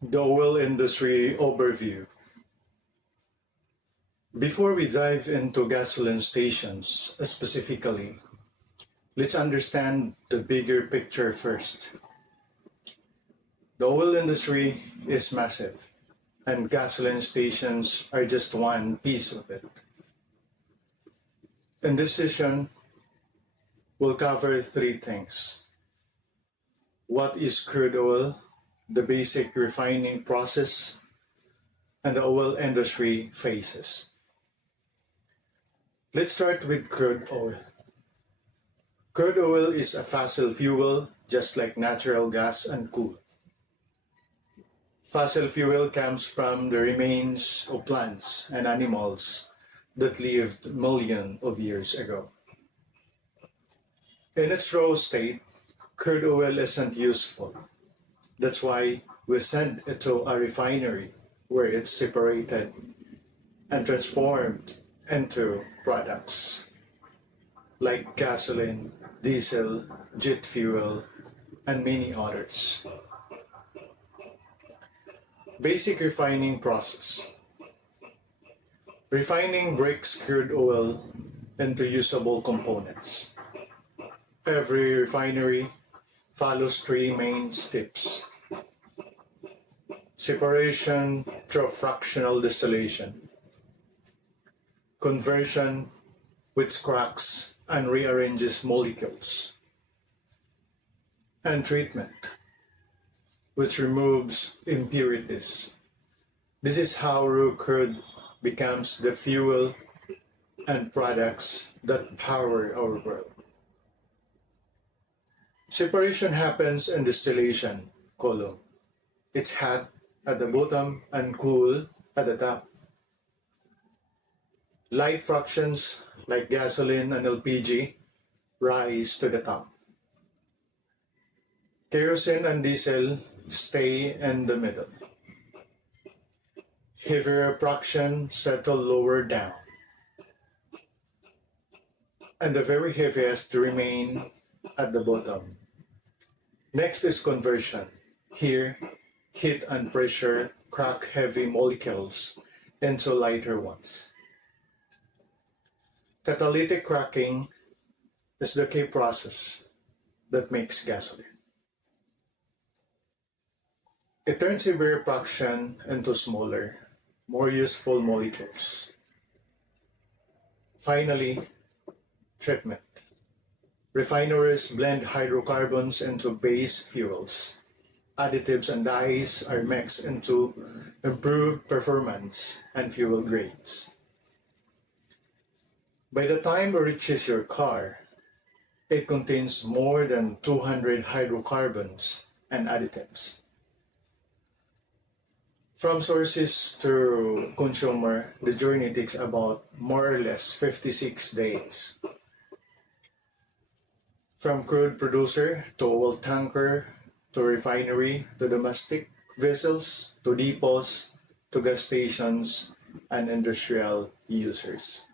The oil industry overview. Before we dive into gasoline stations specifically, let's understand the bigger picture first. The oil industry is massive, and gasoline stations are just one piece of it. In this session, we'll cover three things. What is crude oil, the basic refining process, and the oil industry phases. Let's start with crude oil. Crude oil is a fossil fuel just like natural gas and coal. Fossil fuel comes from the remains of plants and animals that lived millions of years ago. In its raw state, crude oil isn't useful. That's why we send it to a refinery where it's separated and transformed into products like gasoline, diesel, jet fuel, and many others. Basic refining process. Refining breaks crude oil into usable components. Every refinery follows three main steps. Separation through fractional distillation. Conversion, which cracks and rearranges molecules. And treatment, which removes impurities. This is how raw crude becomes the fuel and products that power our world. Separation happens in distillation column. It's hot at the bottom and cool at the top. Light fractions like gasoline and LPG rise to the top. Kerosene and diesel stay in the middle. Heavier fractions settle lower down. And the very heaviest remain at the bottom. Next is conversion. Here, heat and pressure crack heavy molecules into lighter ones. Catalytic cracking is the key process that makes gasoline. It turns heavier fraction into smaller, more useful molecules. Finally, treatment. Refineries blend hydrocarbons into base fuels. Additives and dyes are mixed into improved performance and fuel grades. By the time it reaches your car, it contains more than 200 hydrocarbons and additives. From sources to consumer, the journey takes about more or less 56 days. From crude producer to oil tanker to refinery to domestic vessels to depots to gas stations and industrial users.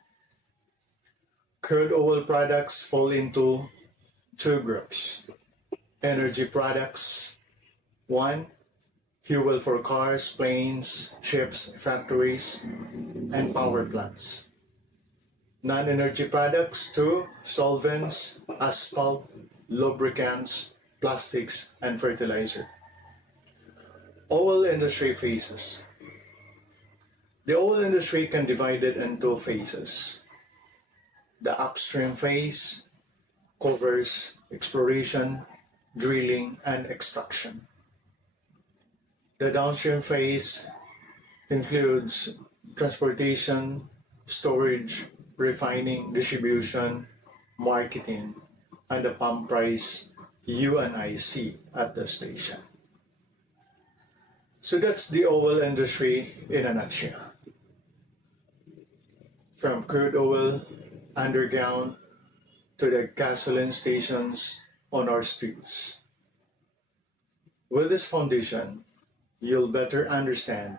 Crude oil products fall into two groups. Energy products, one, fuel for cars, planes, ships, factories, and power plants. Non-energy products, two, solvents, asphalt, lubricants, plastics, and fertilizer. Oil industry phases. The oil industry can be divided into phases. The upstream phase covers exploration, drilling, and extraction. The downstream phase includes transportation, storage, refining, distribution, marketing, and the pump price you and I see at the station. So that's the oil industry in a nutshell. From crude oil underground to the gasoline stations on our streets. With this foundation, you'll better understand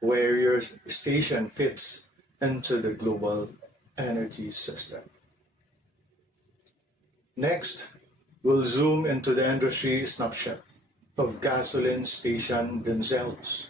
where your station fits into the global energy system. Next, we'll zoom into the industry snapshot. of gasoline station themselves.